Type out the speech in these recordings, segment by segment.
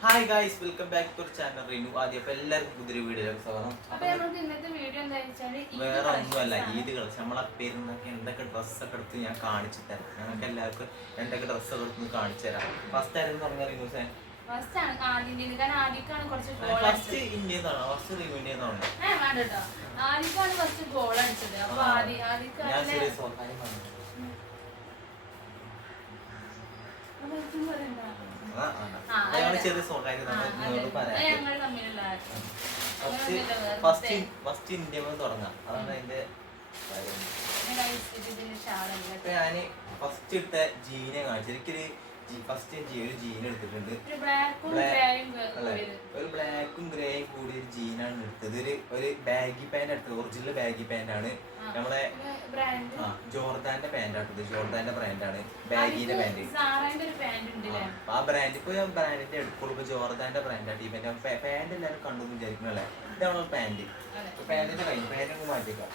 Hi guys welcome back to channel Rinu ആദ്യം അപ്പൊ എല്ലാവർക്കും പുതിയൊരു വീഡിയോയിലേക്ക് സ്വാഗതം. വീഡിയോ വെച്ചാൽ വേറെ ഒന്നുമല്ല. ഈദ് കളിച്ച് നമ്മളെ പെരുന്നൊക്കെ എന്തൊക്കെ ഡ്രസ്സൊക്കെ എടുത്ത് ഞാൻ കാണിച്ചു തരാം. ഞങ്ങൾക്ക് എല്ലാവർക്കും എന്തൊക്കെ ഡ്രസ്സൊക്കെ എടുത്ത് കാണിച്ചു തരാം. ഫസ്റ്റ് ആയിരുന്നു പറഞ്ഞ കാരണം കുറച്ച് ഫസ്റ്റ് അടിച്ചത്. ഫസ്റ്റ് റിനു. ആദ്യ ഞാൻ ചെറിയ സ്വകാര്യം പറഞ്ഞു ആ, ആ. ആ, ഞങ്ങൾ. ചെറിയ സ്വകാര്യം ഫസ്റ്റ് ഇന്ത്യ മുതൽ തുടങ്ങാം. അതാണ് അതിന്റെ ഞാൻ ഫസ്റ്റ് ഇട്ട ജീനെ കാണിച്ചു. എനിക്കൊരു ഫസ്റ്റ് ഒരു ജീൻ എടുത്തിട്ടുണ്ട്. ഒരു ബ്ലാക്കും ഗ്രേയും കൂടി ഒരു ജീനാണ് എടുത്തത്. ഒരു ഒരു ബാഗി പാന്റ് എടുത്തത്. ഒറിജിനൽ ബാഗി പാന്റ് ആണ്. നമ്മളെ ജോർദാന്റെ പാന്റ് ആട്ടത് ജോർദാന്റെ ബ്രാൻഡാണ് ബാഗിന്റെ പാന്റ് ആ, ബ്രാൻഡ് ഇപ്പൊ ബ്രാൻഡിന്റെ എടുക്കുള്ളൂ. ഇപ്പൊ ജോർദാന്റെ ബ്രാൻഡാണ് ഈ പാന്റ് പാന്റ് എല്ലാവരും കണ്ടു വിചാരിക്കണല്ലേ ഇതാണ് പാന്റ്. പാന്റിന്റെ കഴിഞ്ഞു പാന്റ് മാറ്റിക്കാം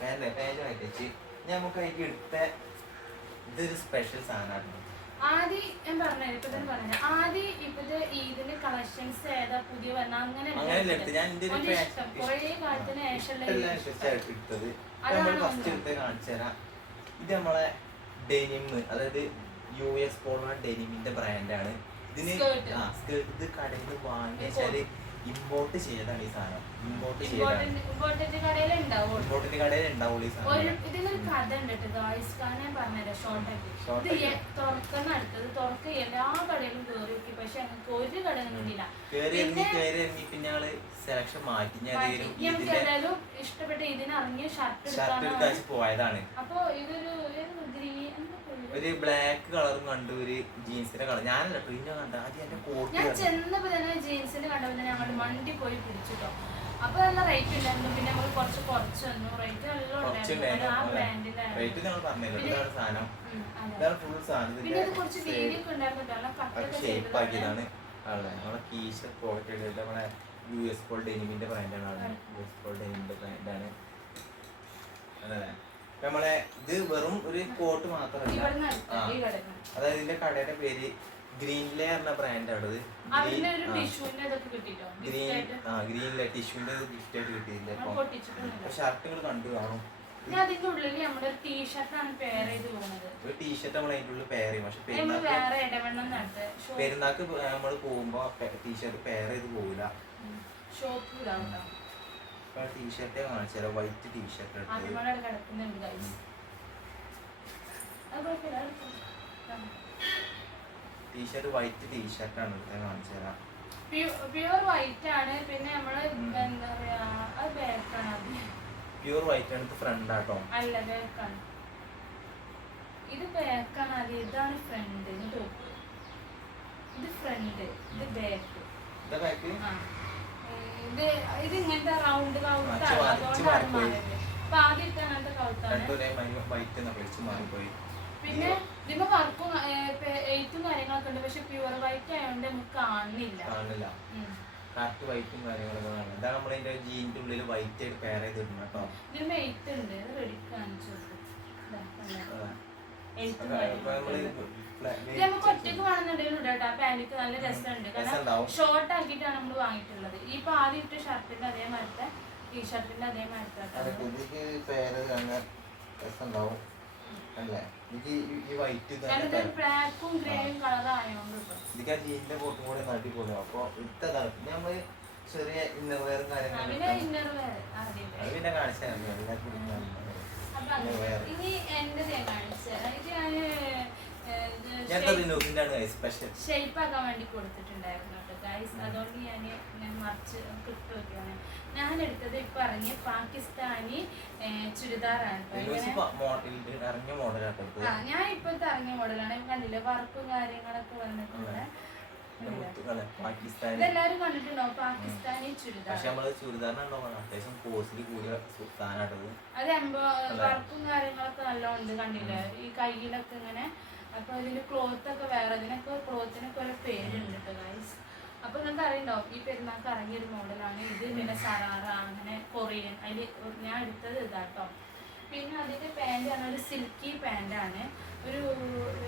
പാന്റ് പാന്റ് മാറ്റി വെച്ച് നമുക്ക് അതിൽ എടുത്ത ഇതൊരു സ്പെഷ്യൽ സാധനമാണ് ആദ്യം ഞാൻ പറഞ്ഞു ഇപ്പൊ തന്നെ പറഞ്ഞു ആദ്യ ഇപ്പത്തെ ഈദിന്റെ കളക്ഷൻസ് ഏതാ പുതിയ വന്ന അങ്ങനെ കുറേ കാലത്തിന് ഇത് നമ്മളെ ഡെനിം അതായത് യു എസ് പോള ഡെനിമിന്റെ ബ്രാൻഡാണ് ഇതിന് ഇത് കടയിൽ വാങ്ങിച്ചാൽ ഇമ്പോർട്ട് ചെയ്തതാണ് ഈ സാധനം. ഇമ്പോർട്ടന്റ് കടയിൽ ഉണ്ടാവുള്ളൂ. ഇതിനൊരു കഥ ഉണ്ട് കേട്ടോ ഞാൻ പറഞ്ഞുതരാം ഷോർട്ട് ആക്കി ഇത് തുറക്കുന്ന അടുത്തത് തുറക്ക എല്ലാ കടയിലും കയറി നോക്കി. പക്ഷെ ഞങ്ങൾക്ക് ഒരു മാറ്റി. ഏതെങ്കിലും ഞങ്ങൾക്ക് ഏതായാലും ഇഷ്ടപ്പെട്ട ഇതിനിറങ്ങിയ ഷർട്ട് പോയതാണ്. അപ്പൊ ഇതൊരു ഗ്രീൻ ഒരു ബ്ലാക്ക് കളറും കണ്ടു ഒരു ജീൻസിന്റെ കളർ ഞാനല്ല ട്രീന കണ്ട. ആദ്യം എന്റെ കോട്ട് ഞാൻ ചെന്നപ്പോ തന്നെ ജീൻസിന്റെ കണ്ടപ്പോ തന്നെ ഞങ്ങൾ മണ്ടി പോയി പിടിച്ചിട്ടോ അപ്പൊ നല്ല റേറ്റ് ഉണ്ടായിരുന്നു പിന്നെ നമ്മൾ കുറച്ച് കുറച്ച് തന്നു റേറ്റ് നല്ല ഉണ്ടായിരുന്നു ആ ബ്രാൻഡിന്റെ റേറ്റ് ഞങ്ങൾ പറഞ്ഞല്ലോ. ഇതാണ് സാധനം. ഇതാണ് ഫുൾ സാധനം. പിന്നെ ഇത് കുറച്ച് വീതി ഒക്കെ നല്ല കട്ടൊക്കെ ഷേപ്പ് ചെയ്തതാണ്. ആക്കിയതാണ് ആളെ നമ്മളെ കീശ നമ്മളെ യു എസ് പോൾ ഡെനിമിന്റെ ബ്രാൻഡാണ് യു എസ് പോൾ ഡെനിമിന്റെ ബ്രാൻഡാണ് നമ്മളെ ഇത് വെറും ഒരു കോട്ട് മാത്രമല്ല. അതായത് ഇതിന്റെ കടയുടെ പേര് ഗ്രീൻ ലേ പറഞ്ഞ ബ്രാൻഡാണ് ഇത് അതിന്റെ ഒരു ടിഷ്യൂന്റെ ഇതൊക്കെ ഗ്രീൻ ആ ഗ്രീൻ ടിഷ്യൂന്റെ ഗിഫ്റ്റ് ആയിട്ട് കിട്ടിയില്ല ഷർട്ടുകൾ കണ്ടു കാണും. ഒരു ടീഷർട്ട് നമ്മൾ ഉള്ളിൽ പെയർ ചെയ്യും. പക്ഷെ പെരുന്നാക്ക് പെരുന്നാക്ക് നമ്മൾ പോകുമ്പോ ടീഷർട്ട് പെയർ ചെയ്ത് പോകില്ല ടീഷർട്ടേ കാണിച്ചാലോ? വൈറ്റ് ടീഷർട്ട് എടുത്തത് അതിമോടെ കിടക്കുന്നുണ്ട് ഗൈസ് അത് കുഴപ്പമില്ല അത് എടുത്തോ. ടീഷർട്ട് വൈറ്റ് ടീഷർട്ട് ടീഷർട്ടാണ് കാണിച്ചു കാണിച്ചുതരാം പ്യൂർ വൈറ്റ് ആണ്. പിന്നെ നമ്മൾ എന്താ പറയാ അത് ബാക്കാണ് അത്. പ്യൂർ വൈറ്റ് ആണ് ഇത് ഫ്രണ്ട് ആട്ടോ അല്ല ബാക്കാണ് ഇത് ബാക്കാണ് അത് ഇതാണ് ഫ്രണ്ട് ഇത് ഇത് ഫ്രണ്ട് ഇത് ബാക്ക് ഇതാ ബാക്ക് ഇത് ഇത് ഇങ്ങനത്തെ റൗണ്ട് കൗത്താണ് അതുകൊണ്ടാണ്. മാറിയത്. അപ്പൊ ആദ്യം ഇട്ട അങ്ങനത്തെ കൗത്താണ് വൈറ്റ് മാറിപ്പോയി. പിന്നെ? ഇതിന് വർക്കും എയ്ത്തും കാര്യങ്ങളൊക്കെ ഉണ്ട്. പക്ഷെ പ്യുവർ വൈറ്റ് ആയതുകൊണ്ട് നമുക്ക് കാണുന്നില്ല. കാണില്ല. കറക്റ്റ് വൈറ്റും കാര്യങ്ങളൊക്കെ കാണും. ഇതാണ് നമ്മളതിന്റെ ജീനിന്റെ ഉള്ളിൽ വൈറ്റ് ആയിട്ട് പെയർ ചെയ്തിട്ടുണ്ട് കേട്ടോ. ഇതിന് എയ്ത്ത് ഉണ്ട്. റെഡി കാണിച്ചു നമുക്ക് ഒറ്റയ്ക്ക് വേണമെന്നുണ്ടെങ്കിൽ ഇടാട്ടോ ആ പാന്റിക്ക് നല്ല രസമുണ്ട്. കാരണം ഷോർട്ട് ആക്കിയിട്ടാണ് നമ്മൾ വാങ്ങിയിട്ടുള്ളത്. ഈ ഇപ്പൊ ആദ്യം ഇട്ട ഷർട്ടിന്റെ അതേ മാറ്റത്തെ ടീഷർട്ടിന്റെ അതേ അല്ലേ? എനിക്ക് ഈ- വൈറ്റ് ഇതിക്ക് ആ ജീനിന്റെ കോട്ടും കൂടെ നടി പോകും അപ്പൊ ഇട്ടതാണ് പിന്നെ നമ്മൾ ചെറിയ ഇന്നർ വെയറും ആ, പിന്നെ കാര്യങ്ങളും അത് പിന്നെ കാണിച്ചാൽ മതി. ഇനി എന്റെ ഞാൻ കാണിച്ചു തരാം. ഷേപ്പ് ആക്കാൻ വേണ്ടി കൊടുത്തിട്ടുണ്ടായിരുന്നു കേട്ടോ. ഗൈസ് അതുകൊണ്ട് ഞാൻ ഞാൻ മറിച്ച് കിട്ടു. നോക്കിയാണ് ഞാൻ എടുത്തത് ഇപ്പൊ ഇറങ്ങിയ പാകിസ്ഥാനി ചുരിദാറാണ് ഞാൻ ഇപ്പോഴത്തെ ഇറങ്ങിയ മോഡലാണ്. കണ്ടില്ലേ വർക്കും കാര്യങ്ങളൊക്കെ വന്നിട്ടുണ്ട്. ഇതെല്ലാരും കണ്ടിട്ടുണ്ടോ? പാകിസ്ഥാനി ചുരിദാർ. അത് എംബോ വർക്കും കാര്യങ്ങളൊക്കെ നല്ലോണ്ട് ഉണ്ട് കണ്ടില്ലേ? ഈ കയ്യിലൊക്കെ ഇങ്ങനെ അപ്പൊ ഇതിന്റെ ക്ലോത്ത് ഒക്കെ വേറെ ഇതിനൊക്കെ ക്ലോത്തിനൊക്കെ പേര് പേരുണ്ട് കേട്ടോ ഗൈസ് അപ്പൊ നിങ്ങൾക്ക് അറിയണ്ടോ ഈ പെരുന്നാൾക്ക് ഇറങ്ങിയ ഒരു മോഡലാണ്. ഇത് പിന്നെ സറാറ അങ്ങനെ കൊറിയൻ അതിൽ ഞാൻ എടുത്തത് ഇതാട്ടോ. പിന്നെ അതിന്റെ പാന്റ് ആണ് ഒരു സിൽക്കി ആണ്. ഒരു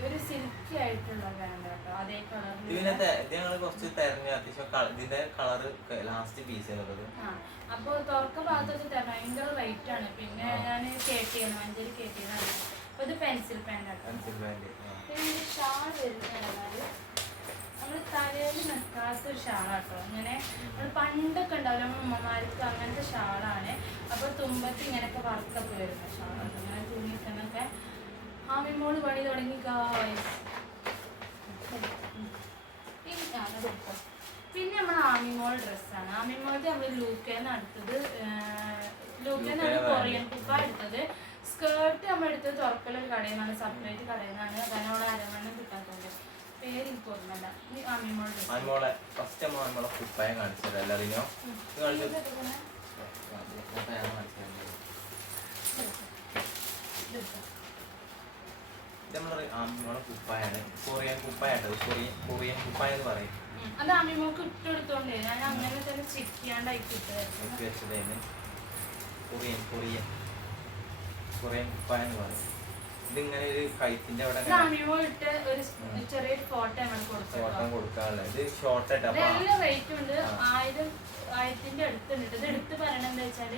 ഒരു സിൽക്കി ആയിട്ടുള്ള പാന്റ് കേട്ടോ അതേ കളറിൽ ഇതിനകത്ത് ഞങ്ങൾ കുറച്ച് തെരഞ്ഞു അത്യാവശ്യം കള- ഇതിന്റെ കളറ് ലാസ്റ്റ് പീസ് ആ അപ്പോൾ തുറക്ക ഭാഗത്തൊക്കെ വെച്ച് ഭയങ്കര വൈറ്റ് ആണ്. പിന്നെ ഞാൻ കേട്ടിയാണ് മഞ്ചേരി അപ്പോൾ ഇത് പെൻസിൽ പാന്റ് പെൻസിൽ ബാൻഡ് പിന്നെ ഷാൾ വരുന്നത് നമ്മൾ തലയിൽ നിൽക്കാത്തൊരു ഷാളാട്ടോ ഇങ്ങനെ നമ്മൾ പണ്ടൊക്കെ ഉണ്ടാവില്ല നമ്മൾ ഉമ്മമാർക്ക് അങ്ങനത്തെ ഷാളാണ് അപ്പോൾ തുമ്പത്ത് ഇങ്ങനെയൊക്കെ വർക്കൊക്കെ വരുന്ന ഷാളാണ് അങ്ങനെ തുണിക്കണൊക്കെ ആമിമോൾ പണി തുടങ്ങി ഗായ്സ് പിന്നെ. പിന്നെ നമ്മൾ ആമിമോൾ ഡ്രസ്സാണ് ആമിമോളത്തെ നമ്മൾ ലൂക്കേന്ന് അടുത്തത് ലൂക്കേന്നാണ് ലൂക്കേന്ന് കൊറിയൻ കുപ്പ എടുത്തത്. സ്കേർട്ട് നമ്മൾ എടുത്ത് തുറക്കലൊരു കടയിൽ നിന്നാണ് സെപ്പറേറ്റ് കടയിൽ നിന്നാണ് കാരണം അവിടെ അരമണ്ണം കിട്ടാത്തതുകൊണ്ട് പേര് എനിക്ക് ഓർമ്മല്ല ഈ ഫസ്റ്റ് കുപ്പായം കാണിച്ചത് നമ്മളെ കുപ്പായാണ്. കൊറിയൻ കുപ്പായാണ് കൊറിയൻ കൊറിയൻ കുപ്പായ എന്ന് പറയും. അത് ആമിമോക്ക് ഇട്ടെടുത്തോണ്ടേ ഞാൻ അങ്ങനെ തന്നെ കിട്ടുമായിരുന്നു കൊറിയൻ കൊറിയൻ. കൊറിയൻ കുപ്പായം എന്ന് പറയും ഇതിങ്ങനെ ഒരു കൈത്തിന്റെ അവിടെ ഫോട്ടോ കൊടുക്കാനുള്ള ഇത് ഷോർട്ട് ആയിട്ട് ആയിരത്തിന്റെ അടുത്തുണ്ട്. ഇത് എടുത്ത് പറയണെന്താ വെച്ചാൽ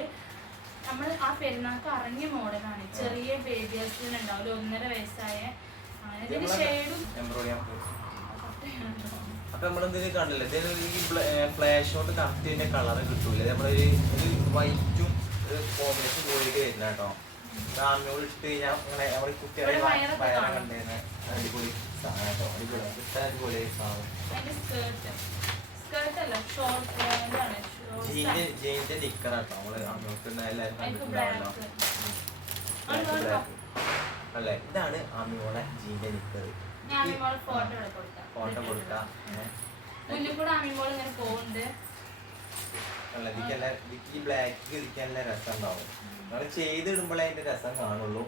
നമ്മൾ ആ പെരുന്നാൾക്ക് ഇറങ്ങിയ മോഡലാണ് ചെറിയ ബേബിയേഴ്സിന് ഉണ്ടാവില്ല ഒന്നര വയസ്സായ അങ്ങനെ ഷെയ്ഡും അപ്പൊ നമ്മളെന്തെങ്കിലും കണ്ടില്ല? ഫ്ലാഷ് കറക്റ്റ് കളർ കിട്ടൂല. നമ്മളൊരു ഒരു വൈറ്റും കോമ്പിനേഷൻ പോയിട്ട് വരുന്ന കേട്ടോ ആമിനോട് ഇട്ട് കഴിഞ്ഞാൽ അങ്ങനെ നമ്മുടെ കുട്ടികളെ വയറൊക്കെ. കണ്ടേന്ന് അടിപൊളി സാധനം കേട്ടോ അടിപൊളി കിട്ടാൻ അടിപൊളി സാധനം. ജീന്റെ ജീന്റെ നിക്കർ കേട്ടോ നമ്മൾ അങ്ങോട്ട് എല്ലാവരും കണ്ടിട്ടുണ്ടാവല്ലോ. അല്ലേ? ഇതാണ് അമ്മിയോടെ ജീന്റെ നിക്കർ ഫോട്ടോ കൊടുക്കാം. പോകുന്നുണ്ട് അല്ല ഇതിക്കല്ല ഇതിക്ക് ഈ ബ്ലാക്ക് ഇതിക്ക് നല്ല രസം ഉണ്ടാവും. നമ്മൾ ചെയ്തിടുമ്പോഴേ അതിന്റെ രസം കാണുള്ളൂ.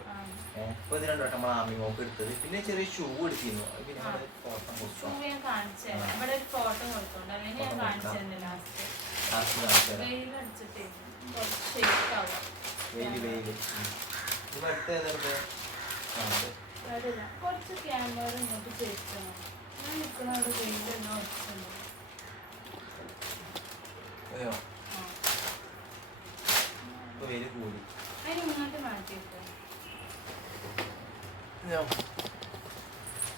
ഇപ്പൊ ഇത് രണ്ടു വട്ടം നമ്മൾ ആമി മോക്ക് എടുത്തത്. പിന്നെ ചെറിയ ഷൂ എടുത്തിരുന്നു. പിന്നെ ഫോട്ടോ ആവാം വെയിൽ വെയിൽ. ഇപ്പൊ അടുത്ത ഏതെടുത്ത് കുറച്ച് ക്യാമറ ഇങ്ങോട്ട് ചേർക്കണം. ഞാൻ നിൽക്കണ അവിടെ എന്നോ ആ. ഇപ്പൊ വെയിൽ കൂടി. അതിന് മാറ്റി വെക്കാം. അയ്യോ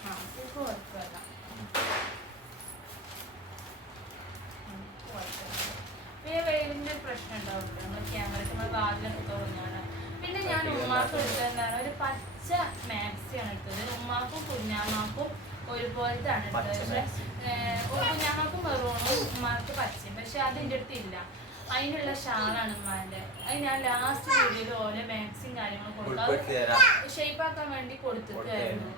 ആ വർക്ക് വരാം. പിന്നെ വെയിലിന്റെ പ്രശ്നം ഉണ്ടാവും നമ്മൾ ക്യാമറയ്ക്ക് നമ്മൾ വാതിലൊക്കെ തുറന്നാണ്. പിന്നെ ഞാൻ ഉമ്മാക്ക് എടുത്തതാണ് ഒരു പച്ച മാക്സിയാണ് എടുത്തത്. ഉമ്മാക്കും കുഞ്ഞാമാക്കും ഒരുപോലത്തെ ആണ് എടുത്തത് പച്ച പക്ഷെ maxi. ഏഹ്, കുഞ്ഞാമാക്കും മെറൂണും ഉമ്മാർക്ക് പച്ചയും. പക്ഷെ അതിന്റെ അടുത്ത് ഇല്ല. അതിനുള്ള ഷാളാണ് ഉമ്മാന്റെ അത് ഞാൻ ലാസ്റ്റ് വീഡിയോയിൽ ഓരോ മാക്സിം കാര്യങ്ങളും കൊടുക്കാം ഷേപ്പാക്കാൻ വേണ്ടി കൊടുത്തിട്ടായിരുന്നു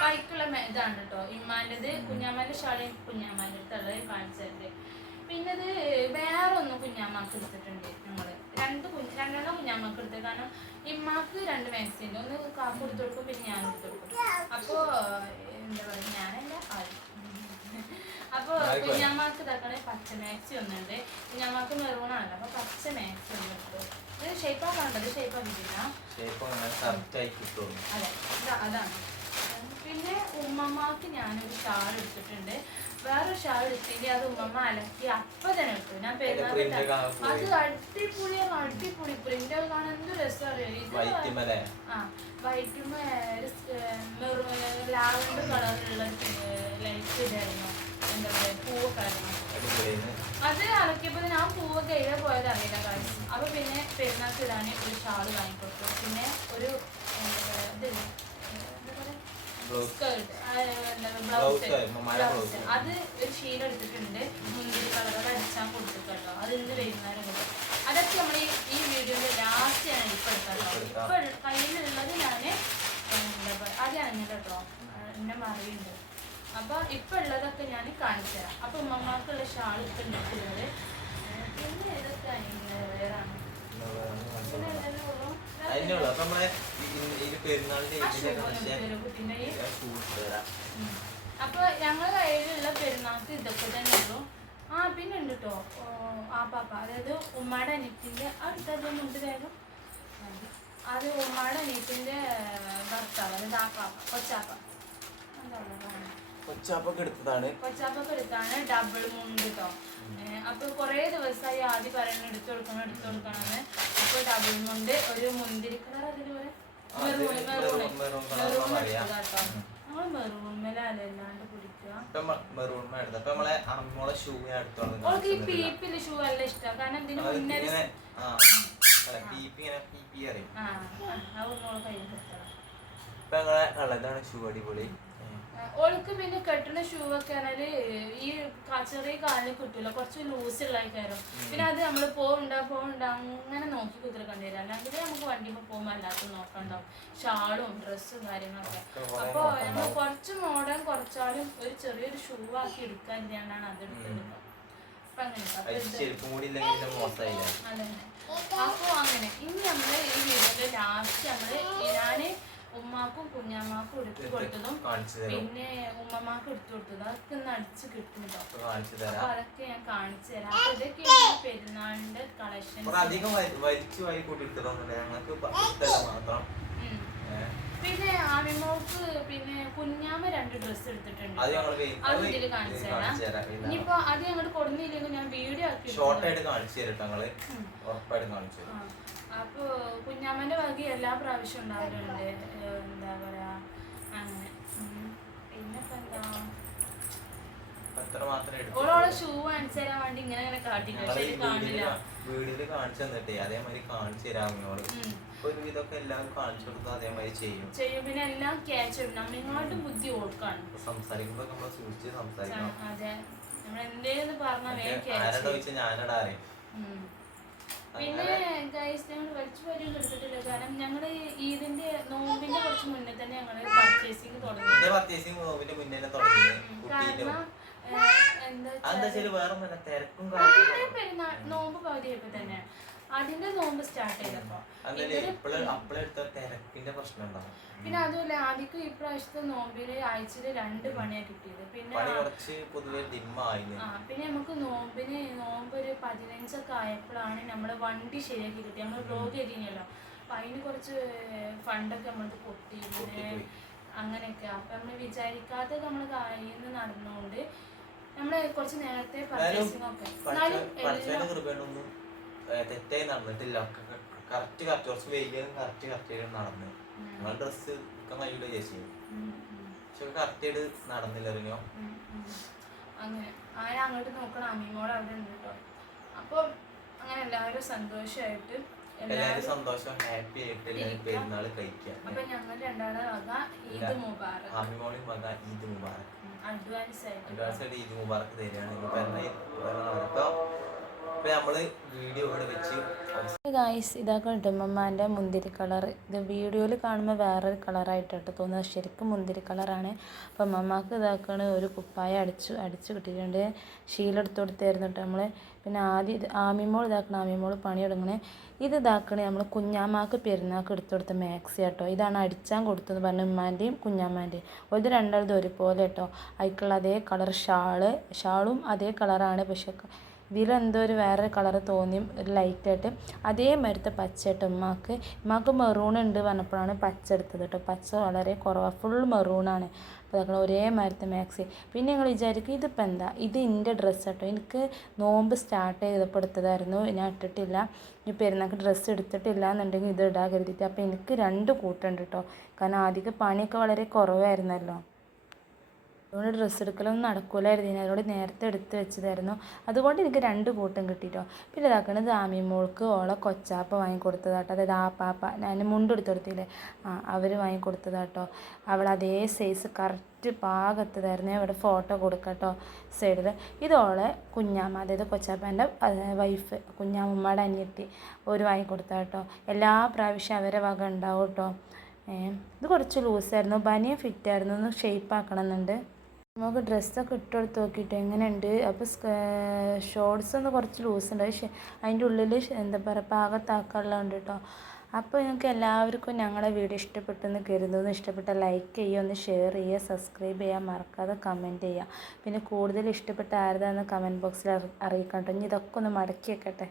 കൈക്കുള്ള ഇതാണ് കേട്ടോ ഇമ്മാന്റെത് കുഞ്ഞാമാന്റെ ഷാളി കുഞ്ഞാമാന്റെ അടുത്തുള്ളത് കാണിച്ചത് പിന്നെ ഇത് വേറെ ഒന്നും കുഞ്ഞാമാക്ക് എടുത്തിട്ടുണ്ട് കുഞ്ഞ് എടുത്തത് കാരണം ഇമ്മാക്ക് രണ്ട് മാക്സി ഉണ്ട് ഒന്ന് കാപ്പ് കൊടുത്തു കൊടുക്കും പിന്നെ ഞാൻ കൊടുത്തു കൊടുക്കും. അപ്പോ എന്താ പറയുക ഞാനല്ല അപ്പോൾ. കുഞ്ഞാമാക്ക് ഇതാക്കണേ പച്ച മാക്സി ഒന്നുണ്ട് കുഞ്ഞാമാക്ക് മെറൂണാണല്ലോ അപ്പൊ പച്ച മാക്സി ഒന്ന് എടുത്തു ഇത് ഷേപ്പാക്കാണ്ടത് ഷേപ്പാക്കിട്ടില്ല ഷേപ്പ് ആക്കിയിട്ടില്ല. അതെ. അതാണ്. പിന്നെ ഉമ്മമാർക്ക് ഞാനൊരു ഷാൾ എടുത്തിട്ടുണ്ട്. വേറൊരു ഷാൾ എടുത്തെങ്കിൽ അത് ഉമ്മമ്മ അലക്കി അപ്പൊ തന്നെ എടുത്തു ഞാൻ ആ അത് അടിപൊളിയാണ് അടിപൊളി. പ്രിന്റ് ഒക്കെ കാണാൻ എന്ത് രസമാണ്. ആ വൈറ്റും ലാവൻഡർ കളറിലുള്ള ലൈറ്റ് ഇതായിരുന്നു എന്താ പറയാ പൂവൊക്കെ അത് അലക്കിയപ്പോൾ ഞാൻ പൂവൊക്കെ എഴുതാൻ പോയത് അറിയില്ല കാര്യം അപ്പൊ പിന്നെ പെരുന്നാൾക്ക് ഇടാൻ ഒരു ഷാൾ വാങ്ങിക്കൊടുത്തു. പിന്നെ ഒരു എന്താ പറയാ, ഇതില്ലേ, അത് ഒരു ഷീല എടുത്തിട്ടുണ്ട്. മുന്തിരി കളറോട് അടിച്ചാൽ കൊടുത്തു കേട്ടോ അത് ഇന്ന് വൈകുന്നേരം കൊടുക്കും അതൊക്കെ നമ്മൾ ഈ വീഡിയോന്റെ ലാസ്റ്റ് ആണ് ഇപ്പൊ ഇപ്പൊ കയ്യിലുള്ളത് ഞാൻ എന്നെ മറിയുണ്ട്. അപ്പൊ ഇപ്പൊ ഉള്ളതൊക്കെ ഞാൻ കാണിച്ചു തരാം. അപ്പൊ ഉമ്മമാർക്കുള്ള ഷാൾ ഇപ്പൊ എടുക്കുന്നത് പിന്നെ ഏതൊക്കെ വേറാണ് പിന്നെ ഏതെങ്കിലും അപ്പൊ നമ്മളെ പെരുന്നാളിന്റെ. അപ്പൊ ഞങ്ങളെ കയ്യിലുള്ള പെരുന്നാൾക്ക് ഇതൊക്കെ തന്നെ ഉള്ളൂ. ആ പിന്നെ ഉണ്ട് കേട്ടോ ആ പാപ്പ അതായത് ഉമ്മയുടെ അനിയത്തിന്റെ ആ എടുത്തത് മുണ്ട് വേഗം. അത് ഉമ്മാടെ അനിയത്തിന്റെ ഭർത്താവ് അതായത് ആ പാപ്പ കൊച്ചാപ്പ എന്താ പറയുക കൊച്ചാപ്പൊക്കെ എടുത്തതാണ് കൊച്ചാപ്പൊക്കെ എടുത്താണ് ഡബിൾ മുണ്ട് കേട്ടോ അപ്പൊ കുറേ ദിവസമായി ആദ്യം പറയുന്നത് എടുത്തു കൊടുക്കണം എടുത്തു കൊടുക്കണമെന്ന് അപ്പൊ ഡബിൾ മുണ്ട് ഒരു മുന്തിരി കളർ അതിന് പോലെ ആ, അത് maroon maroon maroon colour maroon അറിയാം. എടുത്തതാ കേട്ടോ നമ്മൾ മെറൂൺമേലല്ല അല്ലാണ്ട് പിടിക്കുക ഇപ്പൊ മെറൂൺ എടുത്ത അപ്പൊ നമ്മളെ അമ്മോളെ ഷൂ നല്ല ഇഷ്ടം കാരണം ഇതിന് മുന്നേ ഇപ്പൊ ഞങ്ങളെ ഷൂ അടിപൊളി ഓൾക്ക് പിന്നെ കെട്ടുന്ന ഷൂ ഒക്കെ ആണെങ്കിൽ ഈ ചെറിയ കാലിന് കിട്ടൂല കുറച്ച് ലൂസ് ഉള്ള കയറും പിന്നെ അത് നമ്മൾ പോവുണ്ട പോവുണ്ട അങ്ങനെ നോക്കി കുത്തിരിക്കേണ്ടി വരും അല്ലെങ്കിൽ നമുക്ക് വണ്ടിയിൽ പോകുമ്പോൾ അല്ലാത്ത നോക്കണ്ടാവും. ഷാളും ഡ്രസ്സും കാര്യങ്ങളൊക്കെ. അപ്പോൾ നമ്മൾ കുറച്ച് മോഡേൺ കുറച്ചാലും ഒരു ചെറിയൊരു ഷൂ ആക്കി എടുക്കാൻ തന്നെയാണ് അത് എടുക്കുന്നത്. അപ്പൊ അങ്ങനെ അപ്പൊ ഇനി നമ്മൾ ഈ വീഡിയോയിൽ ലാസ്റ്റ് നമ്മൾ ഞാൻ ഉമ്മാക്കും കുഞ്ഞാമ്മാക്കും എടുത്തു കൊടുത്തതും പിന്നെ ഉമ്മമാക്ക് എടുത്തു കൊടുത്തതും അതൊക്കെ ഒന്ന് അടിച്ചു കിട്ടുന്നുണ്ടോ അപ്പൊ അതൊക്കെ ഞാൻ കാണിച്ചു തരാം. അപ്പൊ ഇതൊക്കെയാണ് പെരുന്നാളിന്റെ കളക്ഷൻ. പിന്നെ ആമിമോക്ക് പിന്നെ കുഞ്ഞാമ രണ്ട് ഡ്രസ്സ് എടുത്തിട്ടുണ്ട്. അത് ഇതിൽ കാണിച്ചു തരാം. ഇനിയിപ്പോ അത് ഞങ്ങൾ കൊടുന്നില്ലെങ്കിൽ ഞാൻ വീഡിയോ ആക്കി ഷോർട്ടായിട്ട് കാണിച്ചു തരാം ഞങ്ങൾ. ഉറപ്പായിട്ട് കാണിച്ചു തരും. ആ, അപ്പൊ കുഞ്ഞാമ്മന്റെ വക എല്ലാ പ്രാവശ്യം ഉണ്ടാവലുണ്ട്. എന്താ പറയാ അങ്ങനെ. ഉം. പിന്നെപ്പോ എന്താ മാത്രമേ എടുക്കൂ ഓളോളെ ഷൂ കാണിച്ചു തരാൻ വേണ്ടി ഇങ്ങനെ ഇങ്ങനെ ശരി കാണില്ല. കാണിച്ചു തന്നിട്ടേ. അതേമാതിരി കാണിച്ചു എല്ലാം ഒരു കാണിച്ചു കൊടുത്താൽ അതേമാതിരി ചെയ്യും. ചെയ്യും. പിന്നെ എല്ലാം ക്യാച്ച് ഇടും നമ്മളെങ്ങോട്ടും ബുദ്ധി സംസാരിക്കുമ്പോ സൂക്ഷിച്ച് സംസാരിക്കണം. അതെ. നമ്മൾ എന്തേന്ന് പറഞ്ഞാൽ ഞാനടാ അറിയും. പിന്നെ ഗൈസ് ഞങ്ങൾ വലിച്ചു പരിയൊന്നും എടുത്തിട്ടില്ല. കാരണം ഞങ്ങൾ ഈദിന്റെ നോമ്പിന്റെ കുറച്ച് മുന്നേ തന്നെ ഞങ്ങൾ പർച്ചേസിംഗ് തുടങ്ങി. പർച്ചേസിങ് നോമ്പിന്റെ മുന്നേ തുടങ്ങി. കാരണം നോമ്പ് പകുതിയപ്പോ തന്നെ. അതിന്റെ നോമ്പ് സ്റ്റാർട്ട് ചെയ്തപ്പോ പിന്നെ അതുമല്ല ആദ്യം ഇപ്രാവശ്യത്തെ നോമ്പിൽ ആഴ്ചയിൽ രണ്ട് പണിയാ കിട്ടിയത്. പിന്നെ പിന്നെ നമുക്ക് നോമ്പിന് നോമ്പ് ഒരു പതിനഞ്ചൊക്കെ ആയപ്പോഴാണ് നമ്മൾ വണ്ടി ശരിയാക്കി കിട്ടിയത്. നമ്മൾ ബ്ലോഗ് ചെയ്തിരുന്നല്ലോ. അപ്പൊ അതിന് കുറച്ച് ഫണ്ടൊക്കെ നമ്മൾക്ക് പൊട്ടി പിന്നെ. അങ്ങനെയൊക്കെ. അപ്പൊ നമ്മൾ വിചാരിക്കാതെ നമ്മൾ കയ്യിൽ നടന്നുകൊണ്ട് കുറച്ച് നേരത്തെ കൃപയൊന്നും തെറ്റായി നടന്നിട്ടില്ല. കറക്റ്റ് കറക്റ്റ് കുറച്ച് വൈകിയാലും കറക്റ്റ് കറക്റ്റ് നടന്നു. നിങ്ങളെ ഡ്രസ്സ് ഒക്കെ കഴിയില്ല ചേച്ചി. പക്ഷെ കറക്റ്റ് ആയിട്ട് നടന്നില്ല അറിഞ്ഞോ അങ്ങനെ അങ്ങോട്ട് നോക്കണം. അമ്മിമോൾ അവിടെ ഉണ്ട് കേട്ടോ. അപ്പം അങ്ങനെ എല്ലാവരും സന്തോഷമായിട്ട് എല്ലാവരും സന്തോഷം ഹാപ്പി ആയിട്ട് എല്ലാവരും പെരുന്നാൾ കഴിക്കാം. അപ്പൊ ഞങ്ങൾ വക ഈദ് മുബാറക്. ഈദ് മുബാറക്. അഡ്വാൻസ് ആയിട്ട്. ഈദ് മുബാറക് തരികയാണ്. ഇപ്പൊ ഗായ്സ് ഇതൊക്കെ ഇടുമ്മമാന്റെ മുന്തിരി കളർ ഇത് വീഡിയോയിൽ കാണുമ്പോൾ വേറൊരു കളറായിട്ടാണ് തോന്നുന്നത്. ശരിക്കും മുന്തിരി കളറാണ് അപ്പം അമ്മമാക്ക് ഇതാക്കണ ഒരു കുപ്പായ അടിച്ചു അടിച്ചു കിട്ടിയിട്ടുണ്ട്. ശീലെടുത്ത് കൊടുത്തായിരുന്നു കേട്ടോ നമ്മൾ പിന്നെ ആദ്യം ഇത് ആമിമോൾ ഇതാക്കണം ആമിമോൾ പണി തുടങ്ങണേ. ഇത് ഇതാക്കണേ നമ്മൾ കുഞ്ഞാമാക്ക് പെരുന്നാക്ക് എടുത്തു കൊടുത്ത മാക്സി കേട്ടോ ഇതാണ് അടിച്ചാൻ കൊടുത്തത് പറഞ്ഞ ഉമ്മാന്റെയും കുഞ്ഞാമ്മാന്റെയും ഒരു രണ്ടാളത് ഒരുപോലെ കേട്ടോ അതിക്കുള്ള അതേ കളർ ഷാൾ ഷാളും അതേ കളറാണ്. പക്ഷെ ഇതിലെന്തോ ഒരു വേറെ കളർ തോന്നി ഒരു ലൈറ്റായിട്ട് അതേ മരുത്തെ പച്ച കേട്ടോ ഉമ്മാക്ക്. ഉമ്മാക്ക് മെറൂൺ ഉണ്ട് പറഞ്ഞപ്പോഴാണ് പച്ച എടുത്തത് കേട്ടോ പച്ച വളരെ കുറവാണ് ഫുൾ മെറൂണാണ് അപ്പോൾ ഒരേ മരത്ത് മാക്സി പിന്നെ ഞങ്ങൾ വിചാരിക്കും ഇതിപ്പോൾ എന്താ? ഇത് എന്റെ ഡ്രസ്സ് കേട്ടോ എനിക്ക് നോമ്പ് സ്റ്റാർട്ട് ചെയ്തപ്പോൾ എടുത്തതായിരുന്നു. ഞാൻ ഇട്ടിട്ടില്ല. ഇനി പെരുന്നാൾക്ക് ഡ്രസ്സ് എടുത്തിട്ടില്ല എന്നുണ്ടെങ്കിൽ ഇത് ഇടാൻ കരുതിയിട്ട്. അപ്പോൾ എനിക്ക് രണ്ട് കൂട്ടുണ്ട് കേട്ടോ കാരണം ആദ്യമൊക്കെ പണിയൊക്കെ വളരെ കുറവായിരുന്നല്ലോ. അതുകൊണ്ട് ഡ്രസ്സ് എടുക്കലൊന്നും നടക്കൂലായിരുന്നു. ഞാൻ അതുകൊണ്ട് നേരത്തെ എടുത്ത് വെച്ചതായിരുന്നു. അതുകൊണ്ട് എനിക്ക് രണ്ട് കൂട്ടം കിട്ടിയിട്ടോ പിന്നെ ഇതാക്കണത് ആമി മോൾക്ക് ഓളെ കൊച്ചാപ്പ വാങ്ങിക്കൊടുത്തതാട്ടോ. അതായത് ആപ്പാപ്പ ഞാൻ മുണ്ടെടുത്ത് കൊടുത്തില്ലേ ആ അവർ വാങ്ങിക്കൊടുത്തതാട്ടോ. അവൾ അതേ സൈസ് കറക്റ്റ് പാകത്തതായിരുന്നു. ഇവിടെ ഫോട്ടോ കൊടുക്കട്ടോ. സൈഡിൽ ഇതോളെ കുഞ്ഞാമ്മ അതായത് കൊച്ചാപ്പന്റെ വൈഫ് കുഞ്ഞാമ്മയുടെ അനിയത്തി ഒരു വാങ്ങിക്കൊടുത്താട്ടോ എല്ലാ പ്രാവശ്യം അവരെ വക ഉണ്ടാവും കേട്ടോ ഇത് കുറച്ച് ലൂസായിരുന്നു ബനിയ ഫിറ്റായിരുന്നു ഒന്ന് ഷേപ്പ് ആക്കണമെന്നുണ്ട്. നമുക്ക് ഡ്രസ്സൊക്കെ ഇട്ട് കൊടുത്ത് നോക്കിയിട്ട് എങ്ങനെയുണ്ട്? അപ്പോൾ ഷോർട്സ് ഒന്ന് കുറച്ച് ലൂസ് ഉണ്ട്. പക്ഷേ അതിന്റെ ഉള്ളിൽ എന്താ പറയുക പാകത്താക്കാനുള്ളതുണ്ട് കേട്ടോ അപ്പോൾ നിങ്ങൾക്ക് എല്ലാവർക്കും ഞങ്ങളുടെ വീഡിയോ ഇഷ്ടപ്പെട്ടെന്ന് കരുതുന്നു. ഇഷ്ടപ്പെട്ട ലൈക്ക് ചെയ്യുക ഒന്ന് ഷെയർ ചെയ്യുക സബ്സ്ക്രൈബ് ചെയ്യുക മറക്കാതെ കമന്റ് ചെയ്യുക. പിന്നെ കൂടുതൽ ഇഷ്ടപ്പെട്ട ആരുതാന്ന് കമന്റ് ബോക്സിൽ അറിയിക്കാം കേട്ടോ ഇനി ഇതൊക്കെ ഒന്ന് മടക്കി വെക്കട്ടെ